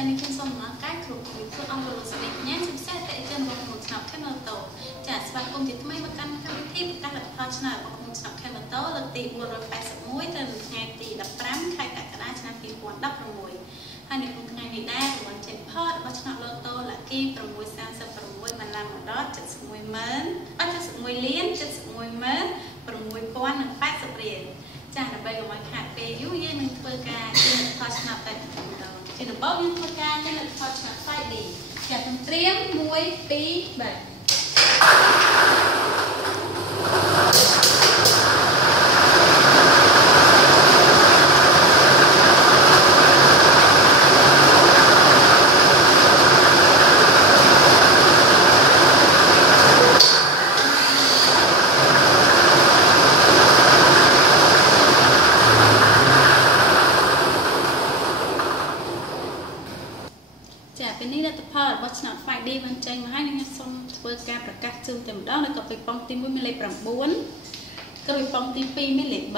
ចានេះខ្ញុំសូមអរកាយគ្រប់ពីធ្វើអង្គលោកស្រីញ៉ាំជាពិសេសតែជនរបស់ខ្ញុំឆ្នាំខេមរតោចាស្វាគមន៍ជាថ្មីមកកាន់កម្មវិធីប្រកាសលទ្ធផលឆ្នាំរបស់ខ្ញុំឆ្នាំខេមរតោលើកទី481ទៅថ្ងៃទី15ខែកក្កដាឆ្នាំ2016ហើយនៅក្នុងថ្ងៃនេះដែររង្វាន់ចេញផតរបស់ឆ្នាំលតោលគី636បានឡើងមកដល់71ម៉ឺន71លាន71ម៉ឺន6080រៀលចាដើម្បីកុំឲ្យខាតពេលយូរយើងនឹងធ្វើការចេញលទ្ធផលឆ្នាំតែម្ដងជាដំបូងយើងធ្វើការចេញលទ្ធផលឆ្នាំ 5D ចាត្រៀម1 2 3ពេលនេះលទ្ធផលរបស់ឆ្នាំ 5D បានចេញមកហើយខ្ញុំសូមធ្វើការប្រកាសជូនតែម្ដងនៅកពីប៉ុងទី1មានលេខ9កពីប៉ុងទី2មានលេខ3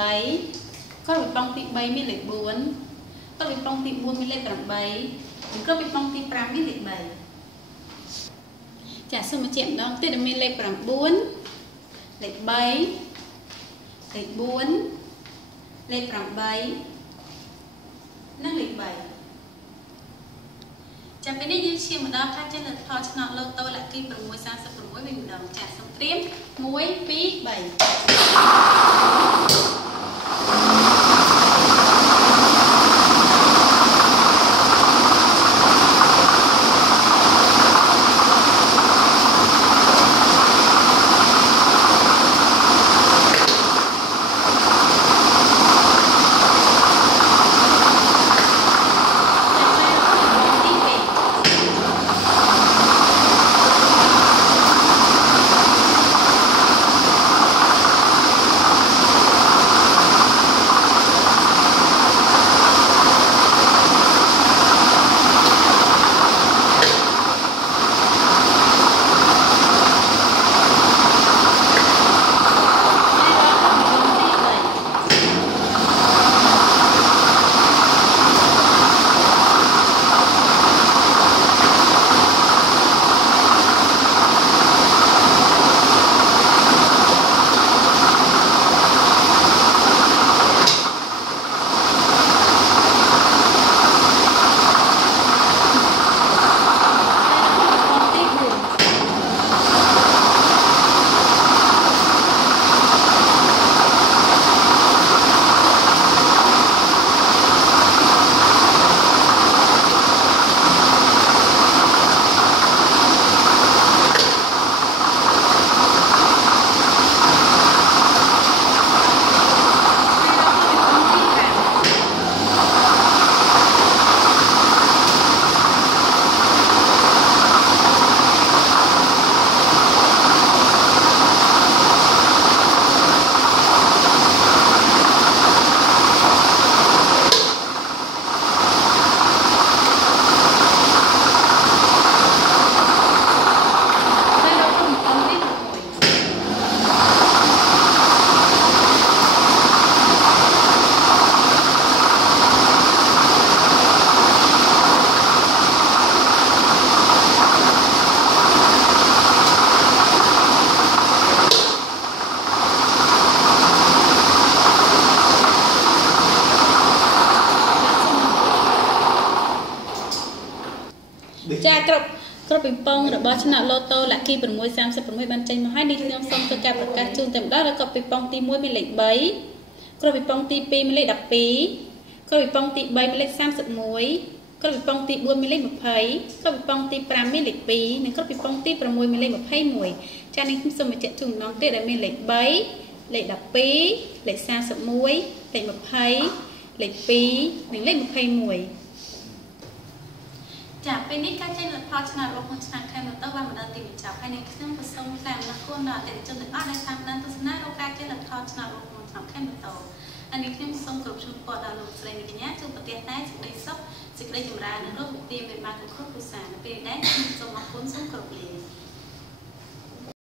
កពីប៉ុងទី3មានលេខ4កពីប៉ុងទី4មានលេខ8និងកពីប៉ុងទី5មានលេខ3ចាសូមបញ្ជាក់ម្ដងទៀតមានលេខ9លេខ3លេខ4លេខ8និងលេខ3ចាំពេលនេះយើងឈានមកដល់ការចេញលទ្ធផលឆ្នោតលតូលគី636វិញម្ដងចាសូមត្រៀម1 2 3ចាគ្រប់ពីប៉ុងរបស់ឆ្នោតលតូលគី636បានចេញមកហើយនេះខ្ញុំសូមធ្វើការប្រកាសជូនតែម្ដងហើយក៏ពីប៉ុងទី1មានលេខ3គ្រប់ពីប៉ុងទី2មានលេខ12គ្រប់ពីប៉ុងទី3មានលេខ31គ្រប់ពីប៉ុងទី4មានលេខ20គ្រប់ពីប៉ុងទី5មានលេខ2និងគ្រប់ពីប៉ុងទី6មានលេខ21ចានេះខ្ញុំសូមបញ្ជាក់ជូនម្ដងទៀតដែលមានលេខ3លេខ12លេខ31លេខ20លេខ2និងលេខ21ចាពេលនេះការចេញលទ្ធផលឆ្នោតរបស់ក្នុងឆ្នាំខែមកទៅបានមកដល់ទីបញ្ចប់ហើយនេះខ្ញុំក៏សូមថ្លែងអំណរគុណដល់អតិថិជនទាំងអស់ដែលតាមដានទស្សនារកការចេញលទ្ធផលឆ្នោតរបស់ក្នុងឆ្នាំខែមកទៅហើយនេះខ្ញុំសូមគោរពជូនពរដល់លោកស្រីនាងកញ្ញាជួបប្រទះតែសេចក្តីសុខសេចក្តីចម្រើននិងរកវិទ្យាមានបានគ្រប់គ្រួសារនៅពេលនេះខ្ញុំសូមអរគុណសូមគោរពលា